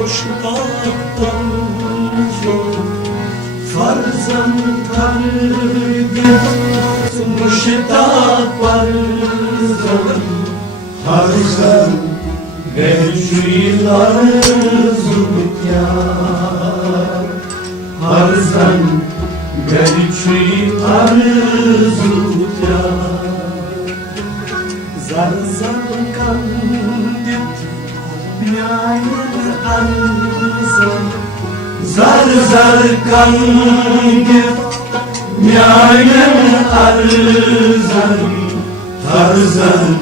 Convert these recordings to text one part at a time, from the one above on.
مشتاقم فرزم هرگز مشتاق فرزم فرزم گرچوی آرزو کرد فرزم گرچوی آرزو کرد زرزم کندید میایم ارزم زرزر کندید میایم ارزم فرزم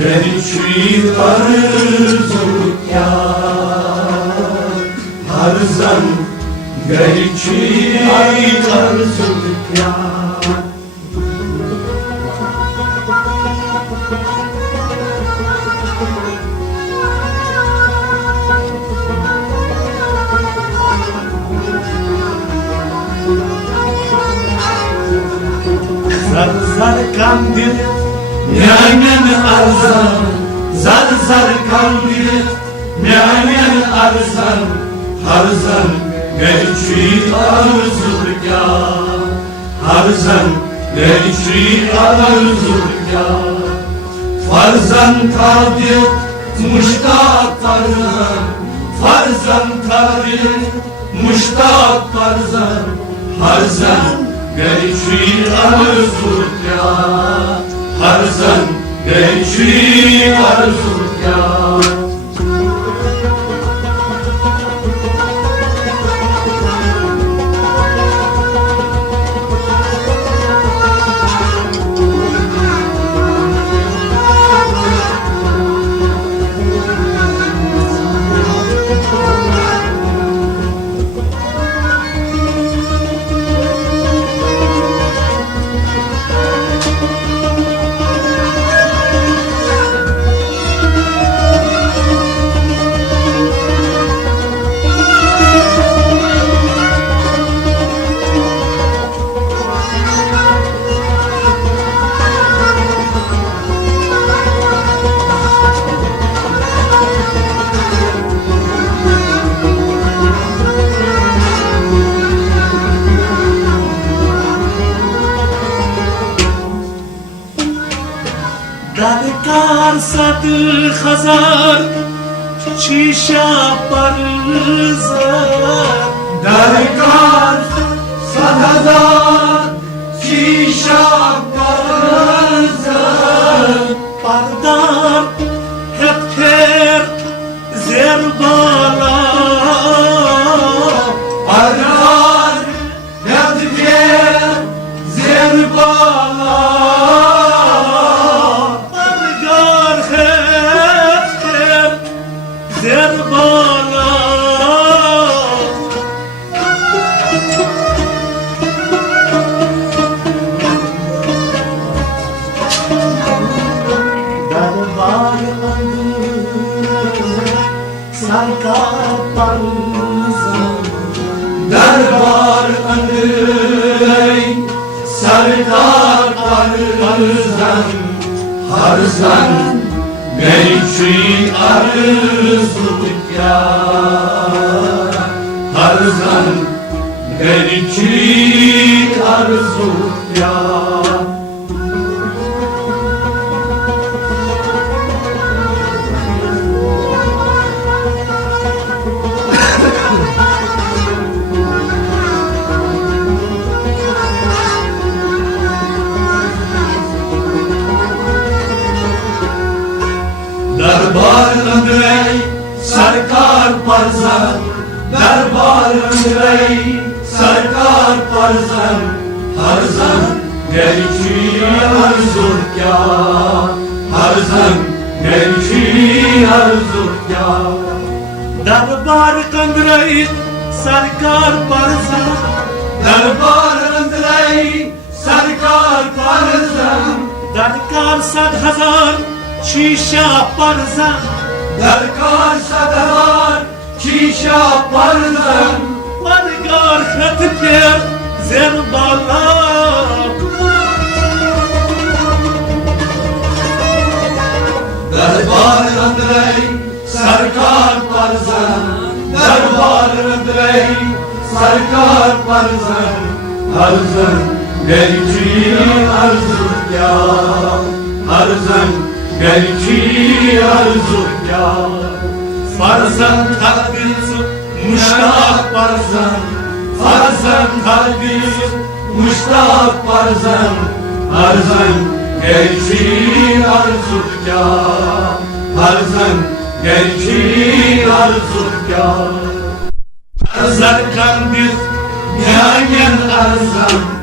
گرچوی آرزو کرد فرزم گرچوی آرزو کرد زر کندید میایم ارزم زر کندید میایم ارزم فرزم گرچوی آرزو کرد فرزم گرچوی آرزو کرد فرزم کردید مشتاق فرزم فرزم کردید مشتاق فرزم فرزم گرچوی آرزو کرد فرزم گرچوی آرزو کرد در کار صد خزار چیشا پرزد در کار صد هزار چیشا پرزد پردار هتر زیر بالا پردار هتر زیر بالا زر بالا دربار سرکار پرزم دربار سرکار پرزم فرزم گرچوی آرزو کرد فرزم گرچوی آرزو کرد دربار اندری سرکار پرزم دربار اندری سرکار پرزم فرزم گرچوی آرزو کرد فرزم گرچوی آرزو کرد دربار اندری سرکار پرزم دربار اندری سرکار پرزم در کار صد هزار چیشا پرزم در کار صد هزار چیشا پرزم پرگار خط کرد زیر بالا دربار اندری सरकार परजन दरबार रे सरकार परजन Harijan gerçi arzukar Arzan gerçi arzukar Farzan takdir muştak farzan Farzan takdir muştak farzan Arzan gerçi arzukar Arzan gerçi arzukar Arzan kandir Nyanyan arzan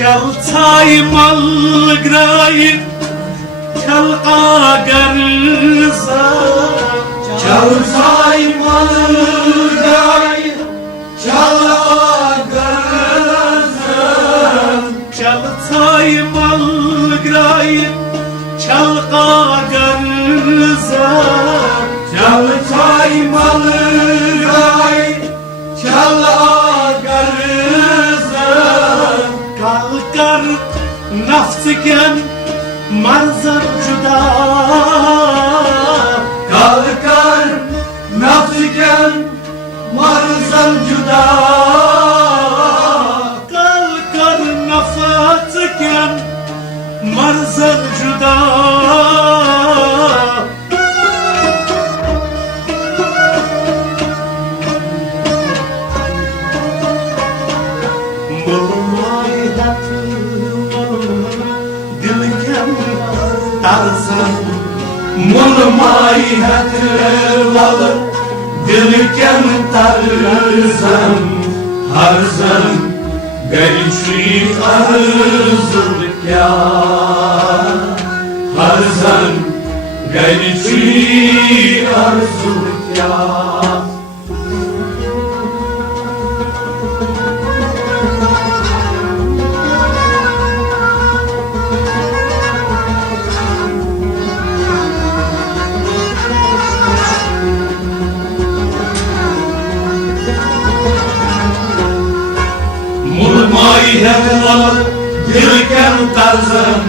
Çaltay malgrayı çalqa garza Çalsay malgay çala garzan Çaltay malgrayı çalqa garza Çalsay malgay çala garzan Kalkar nafsiken manzar juda Kalkar nafsiken marzan juda Kalkar nafsiken manzar juda Mulmay hatırlalı dilken tarzan Harzan gençlik arzulkar Harzan gençlik arzulkar Mulmay hatırlalı dilken tarzan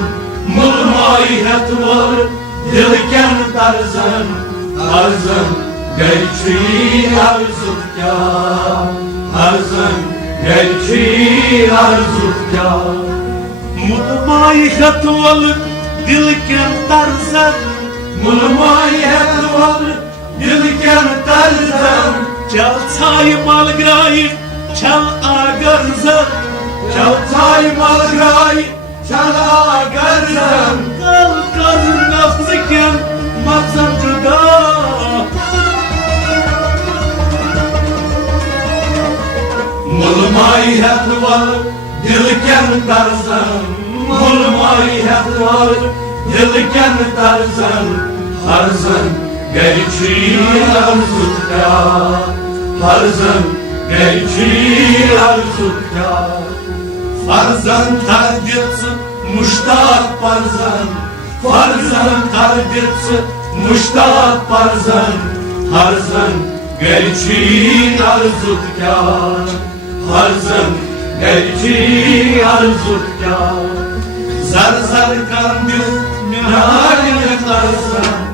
Mulmay hatırlalı dilken tarzan Harzan gençlik arzulkar Harzan gençlik arzulkar Mulmay hatvalı dilken tarzan Mulmay hatırlalı dilken tarzan Çaltay malgrayı çal agarzan Çaltay malgray çala garzan Kalkar nafsiken manzar juda Mulmay hatırlalı dilken tarzan Mulmay hatırlalı dilken tarzan Harzan gençlik arzulkar Harzan gençlik arzulkar Farzan takdirsi muştak farzan Farzan takdirsi muştak farzan Harzan gençlik arzulkar Harzan gençlik arzulkar Zar zar kandil nihayet tarzan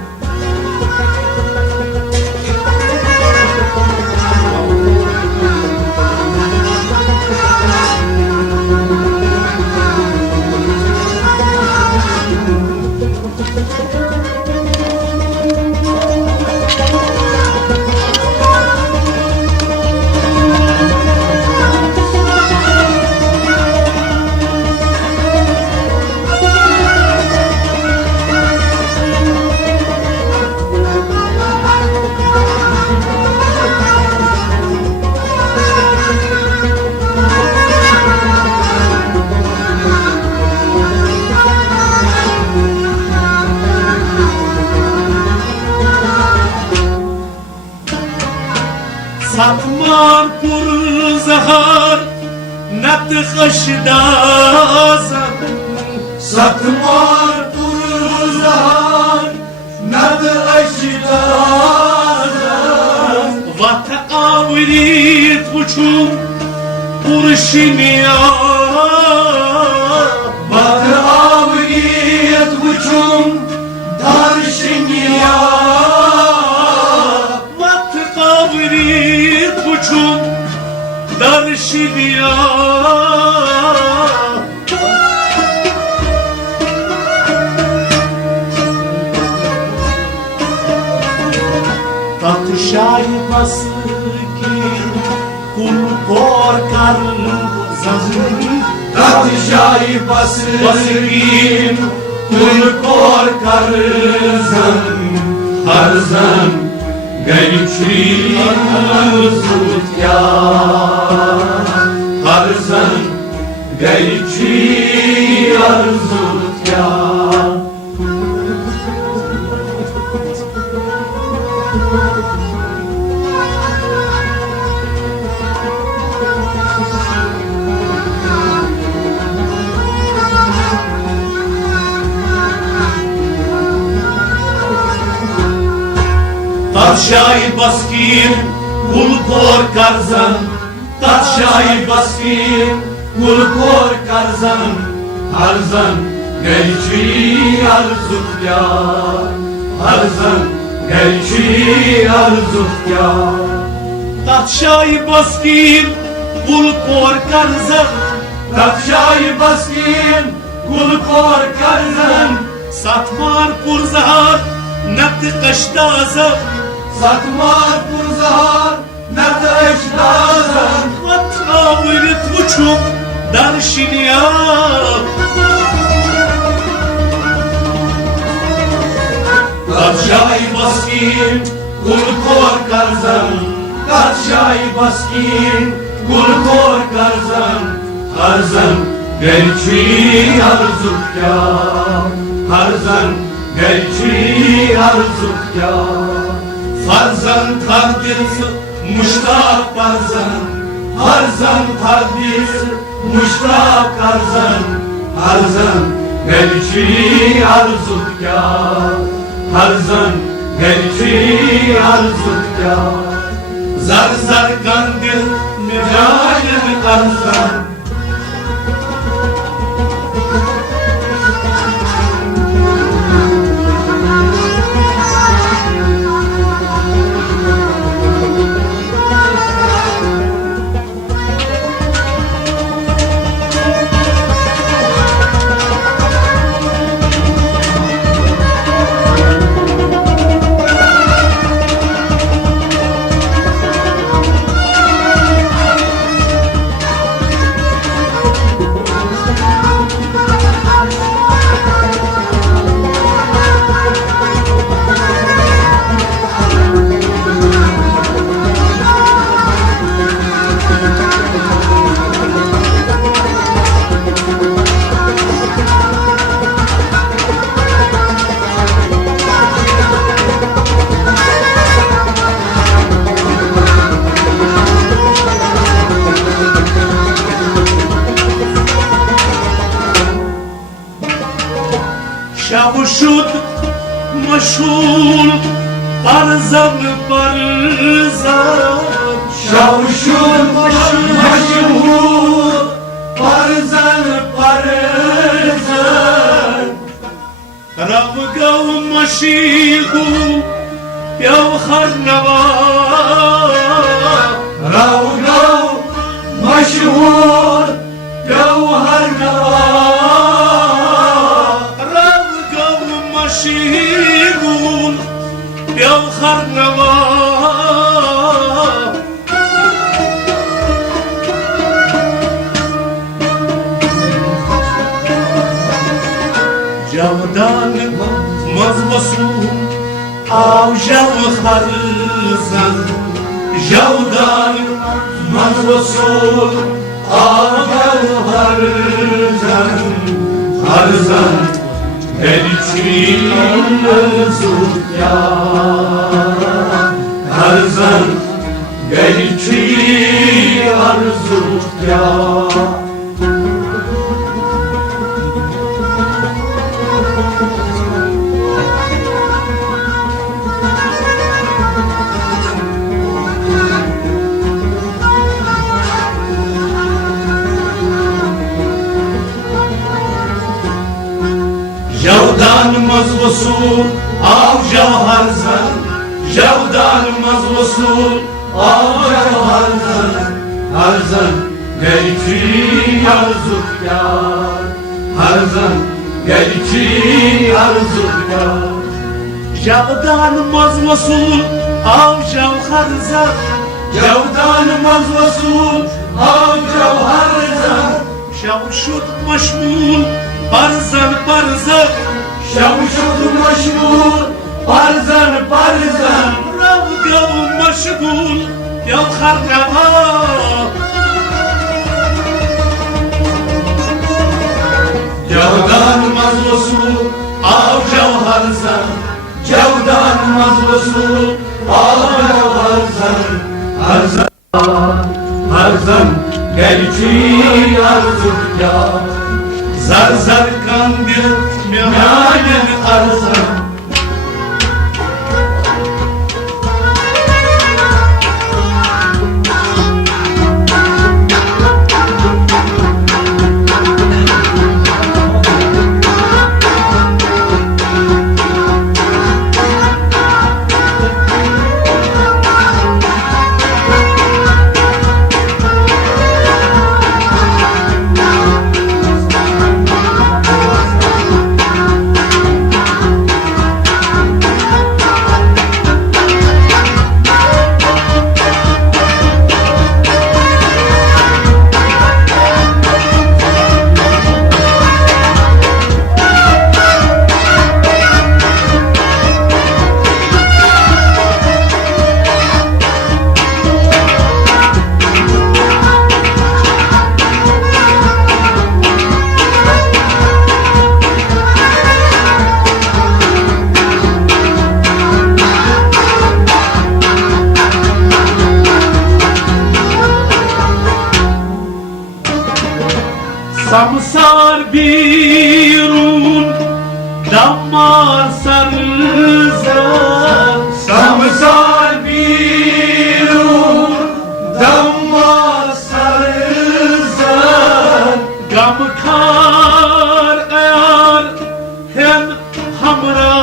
ساتمان پر زهر نتخش دازم Satmar puruzan nad aşidazan Vat avrit uçum Urşiniya Batı aviyet uçum darşiniya Vat avrit uçum Darşiniya Tatışay basıki Kul korkar zazın Tatışay basırgin Kul korkarzan Harzan Gayçi arzut ya Harzan Gayçi arzut ya Tatşay baskin Kul korkarzan Tatşay baskin Kul korkarzan Harzan Gayçi arzut ya Harzan Gayçi arzut ya Tatşay baskin Kul korkarzan Tatşay baskin Kul korkarzan Satmar purzahar Nabdi qaşdazam Satmar purzahar Nerede eşdazan Vat avrit uçum Darşiniya Tatşay baskin Kul korkarzan Tatşay baskin Kul korkarzan Harzan Gayçi arzut ya Harzan Gayçi arzut ya Farzan takdir Muştaq barzan Harzan takdir Muştaq arzan Harzan Gayçi arzut ya Harzan Gayçi arzut ya Zar zar kandil Mücahid arzan شد مشهور برزم برزم Şavşun meşhur Barzan barzan رابقة ومشيقو يا خرنبا Ravgav meşhur Gevher رابقة ومشيقو يا خرنبا جودان مزبسون او جو خرزن Javdan mazlusul Ağav harzan Harzan Elçin zut ya Harzan Elçin یا جودان مزوسول آو جوهر زن جودان مزوسول آو جوهر زن هر زن گریچی arzu yar Her zan geriçi arzu yar جودان مزوسول آو جوهر زن جودان مزوسول آو جوهر زن شو شد مشمول برزن برزن شو شد مشمول برزن برزن روگا مشغول یا خرقها جودان مزوسول آو جوهر زن جودان مزوسول آو جوهر زن هر زن گریچی arzu yar زر زر کندیل میان ارزن Samsar birun damar sarızan Samsar birun damar sarızan Gam kar eğer hem hamra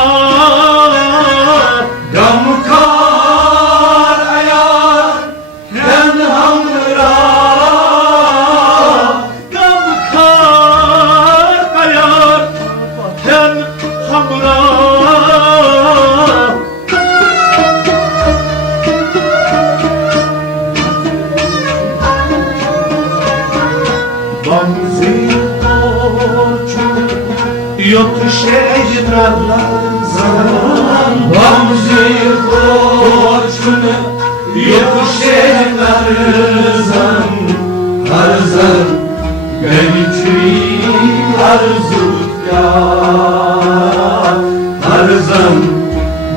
Gam kar ayar hem hamra Gam kar eğer hem hamra Bamzi koçun yokuşejderler zaman Bamzi koçun yokuşlar zan Harzan geliçi arzu yar Harzan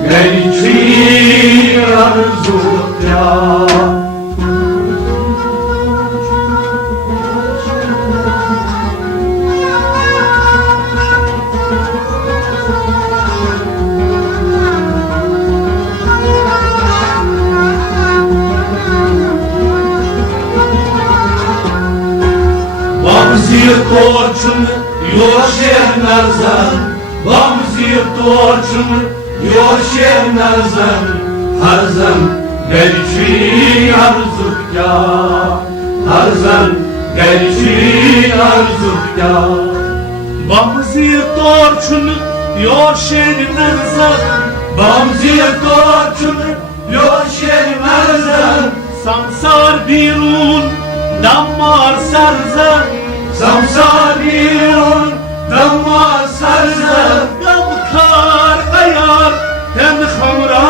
geliçi arzu yar Bamzir torçun yoşer narzan Bamzir torçun yoşer narzan Harzan geliçi arzu yar Harzan geliçi arzu yar Bamzir torçun yoşer narzan Bamzir torçun yoşer narzan Samsar birun damar sarzan Samsar birun damar sarzan Gam kar ayar hem hamra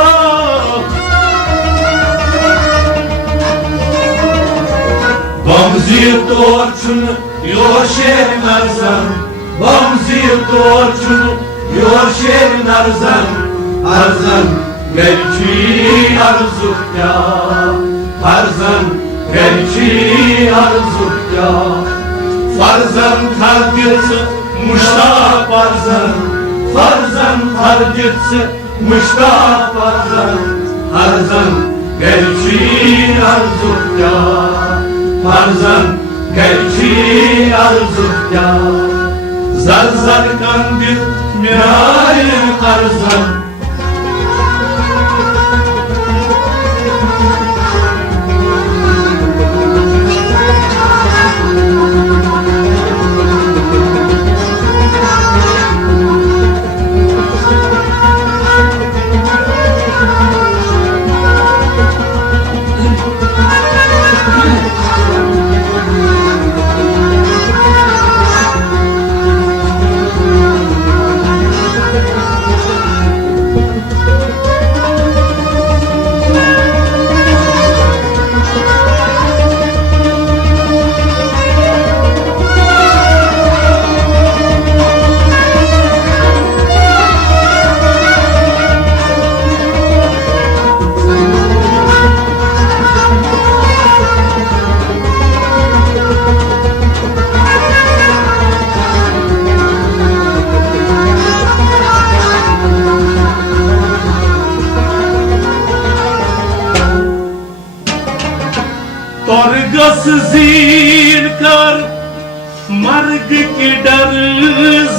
Bamzir torçun yoşer narzan Bamzir torçun yoşer narzan Harzan geliçi arzu yar Harzan gerçi arzukya Farzan takdirsi muştaq farzan Farzan takdirsi muştaq farzan Farzan gerçi arzukya Farzan gerçi arzukya Zar zar kandil mirayim arzan Zirkar marg ki dar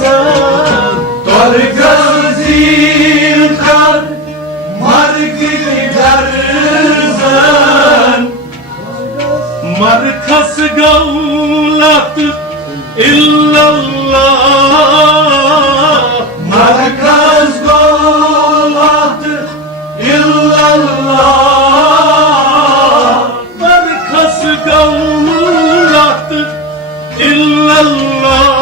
zar Torga zirkar marg ki dar zan markas gaulat illallah Markaz golat illallah markas gaulat illallah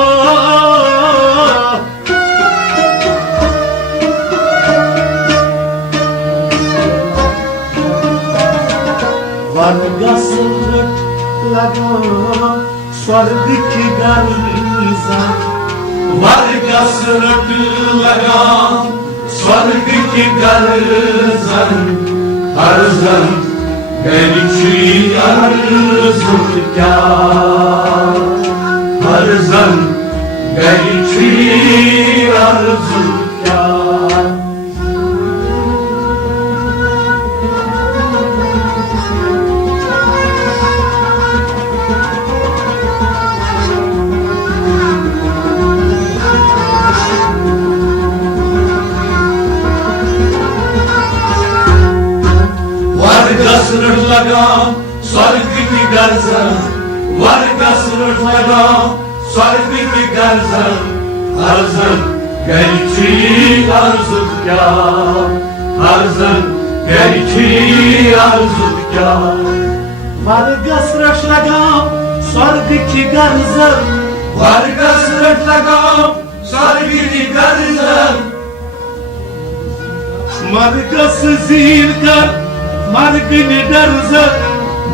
vargas laga स्वर्ग की गर्जा Vargas लगाम स्वर्ग की गर्जन अर्जन gerçi arzuk ya Arzan gerçi arzuk ya Vargas लगाम स्वर्ग की गर्जन Vargas लगाम स्वर्ग की गर्जन अर्जन gerçi arzuk ya Arzan gerçi arzuk ya vargas लगाम स्वर्ग की गर्जा Vargas लगाम स्वर्ग की गर्जन margas zirkar marg ni darza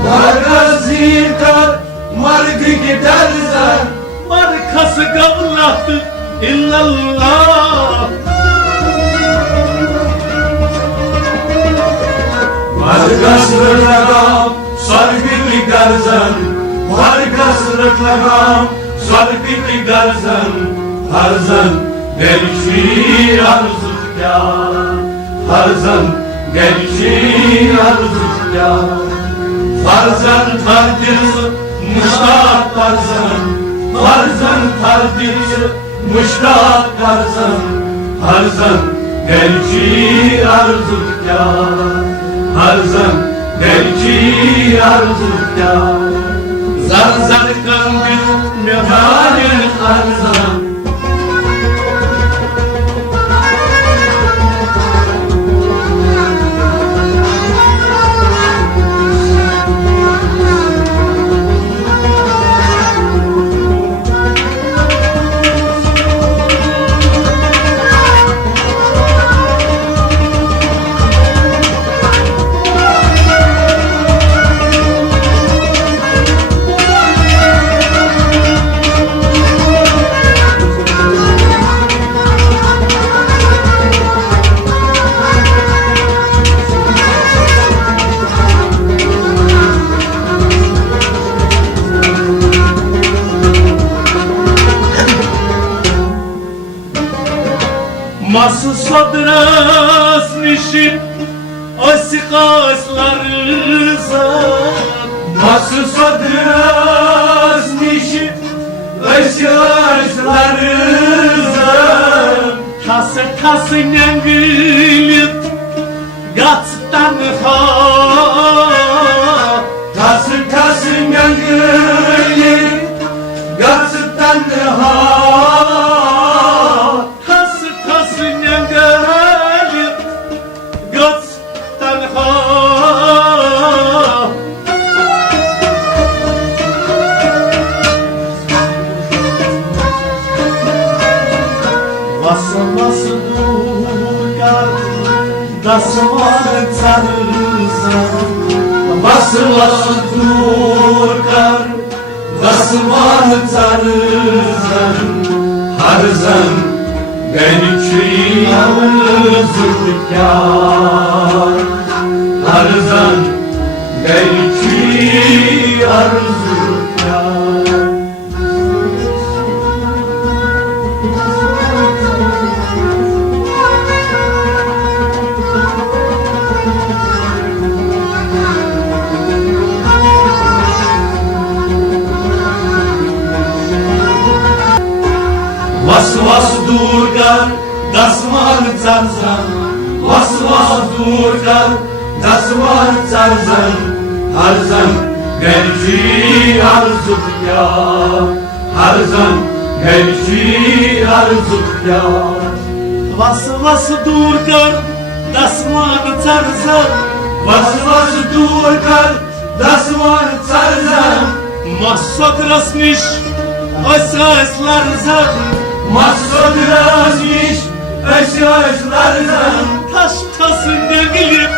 Vargas zirkar marg ki darzan markas gaulat illallah Vargas लगाम स्वर्ग की गर्जन Vargas लगाम स्वर्ग की गर्जन अर्जन gerçi arzuk ya Arzan gerçi arzuk ya Farzan takdirsi muştaq farzan Farzan takdirsi muştaq farzan Farzan gerçi arzuk ya Farzan gerçi arzuk ya zar zar kandil Mehalin arzan Masıl sadrazmişim Asikaslarıza Nasıl sadrazmışım Aşklarızım Kası kasınen gülüp Gatstan ha Tasın tasın gönlüm Gatsıttan ha Kası kasınen gülüp Gatstan ha Vasılması durgar Dasman sarırsan Basılan durkar Dasman tarızan Harzan Bençi arzukar Harzan Bençi arzukar Vas durgar, das war Tarzan. Was durgar, das war Tarzan. Tarzan, genci arzuk ya. Tarzan, genci arzuk ya. Was durgar Dasman Tarzan Was durgar, das war Tarzan. Maksat rasmış Asaslarza Maksud razmış, eşyaşlardan. Taş tasından gelip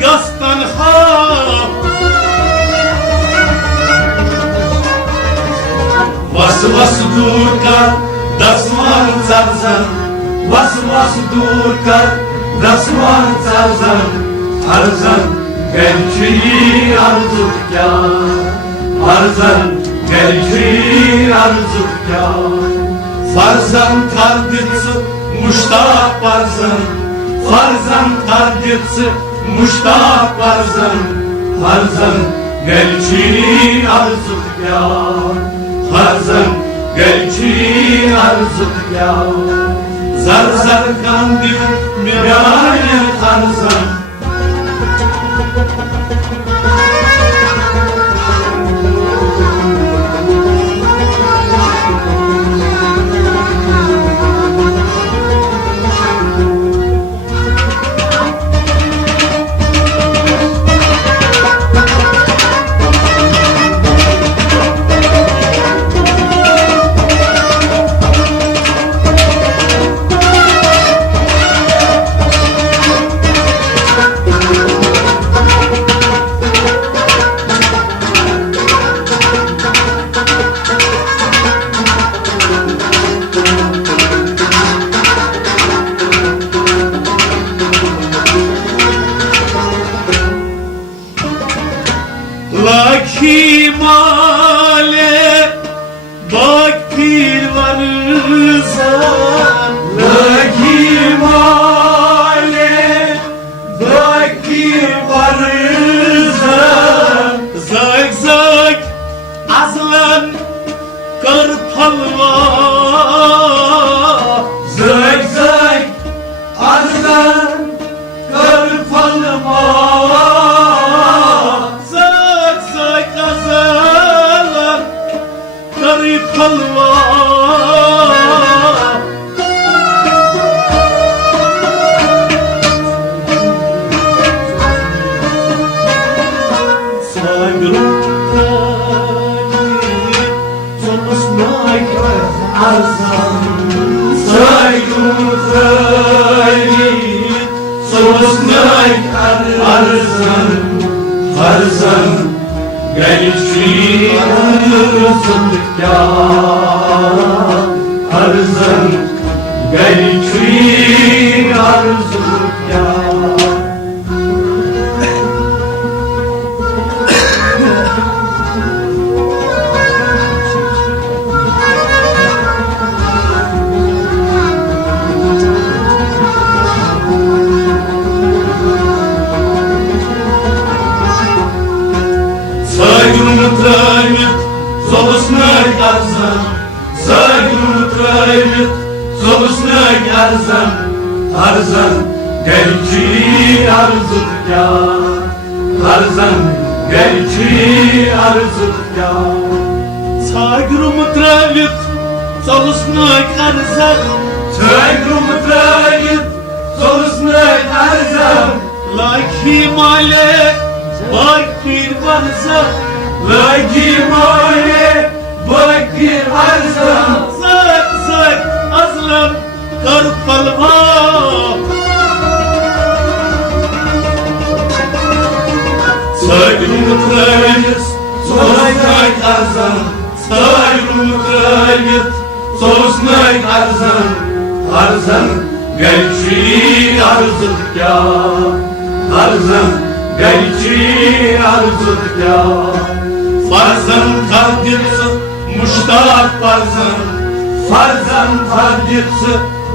Gastan ha Was durgar, das war Tarzan. Was durgar, das war Tarzan. Tarzan, genci arzukar. Tarzan, genci arzukar. Farzan targıtsı, muştak farzan. Farzan targıtsı, muştak farzan. Farzan, genci arzukar. Farzan, genci arzukar. Zar zar kandil, mirayel farzan. Lakimale bak pir varıza Lakimale, bakir varıza. Zak zak azlan karpalva Zak zak, azdan, karpalma. Zak zak azlan karpalva Farzan, gençliği arzukar. Farzan, gençliği arzukar. arzan Arzan Gelçi arzutkar Arzan Gelçi arzutkar Цагрум травит Солусной арзан Цагрум травит Солусной арзан Лаки мале Бакир варзан Лаки мале Бакир арзан Зак азлам Карпалва Цагрум травит Солусной арзан Цагрум травит Солусной арзан Arzan Gelçi arzutkar Arzan Gelçi arzutkar Farzan kadirsi Muştak farzan Farzan farzı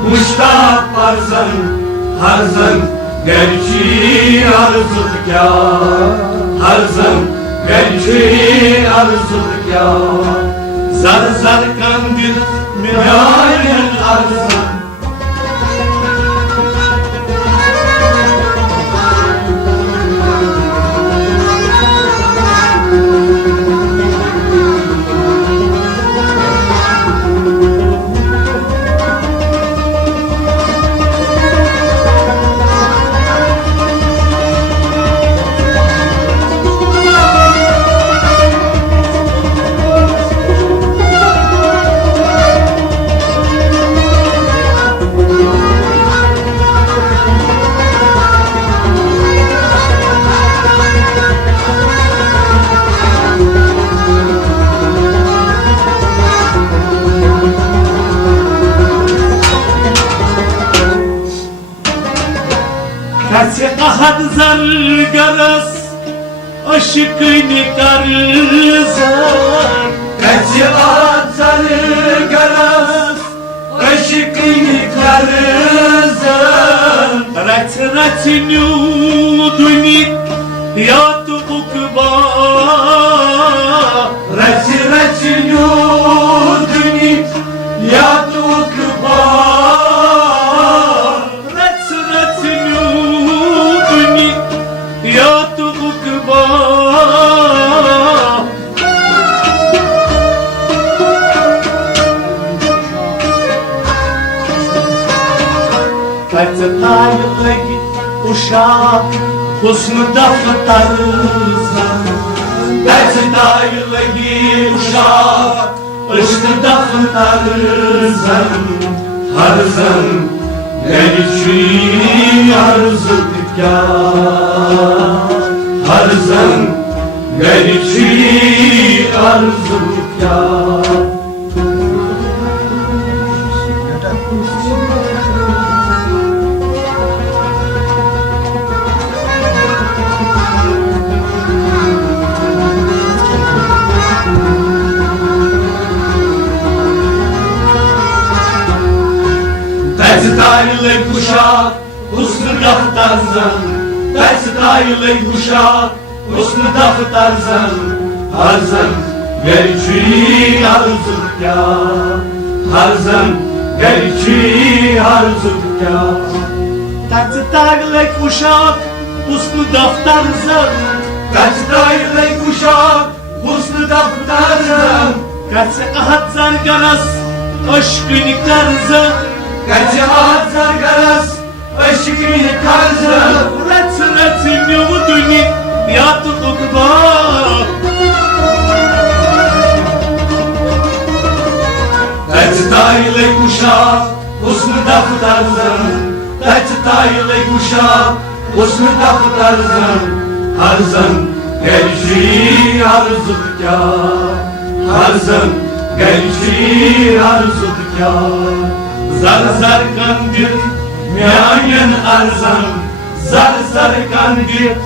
Muştak farzan Harzan Gelçi arzutkar Harzan Gelçi arzutkar Zar zar kandir Mehayen arzan Kase ahad zar garas Aşkını karzan Kaçı atarı garaz Aşkını karızan Rat ratinu dunit Yatu ukba Raçı raçı yuduni Yatuk bar Rat ratinu dunit Yatu ukba Kaçı taylıgi uşak Husnu daftarzan Kaçı dayılagi uşak Iştı daftarzan Harzan Gelçi arzutkar Harzan Gelçi arzutkar Taylı kuşak, husnu daftarzan Taylı kuşak, husnu daftarzan Harzan Gelçi arzutkar Harzan Gelçi arzutkar Taglek uşak Husnu daftarzan Taylı kuşak, husnu daftarzan Kaçı ahat zar garas Aşkını karzan Kaçı atar garaz, aşkını karzan Rat ratinu dunit Yatu ukba Taylı kuşak, husnu daftarzan Taylı kuşak, husnu daftarzan Harzan Gelçi arzutkar Harzan Gelçi arzutkar Zar zar kandir Meayen arzan Zar zar kandir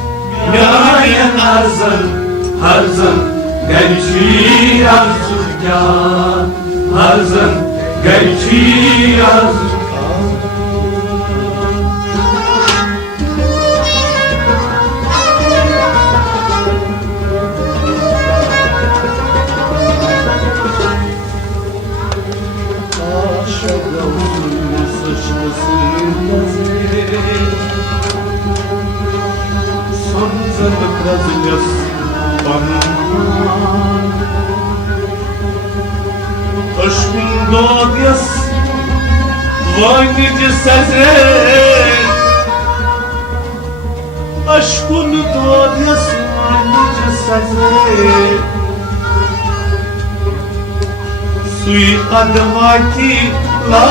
Meayen arzan Harzan Gelçi arzutkar Harzan Gelçi arzutkar Aşık olsun جسده عشقون داد یسان جسده سوی قدماتی لا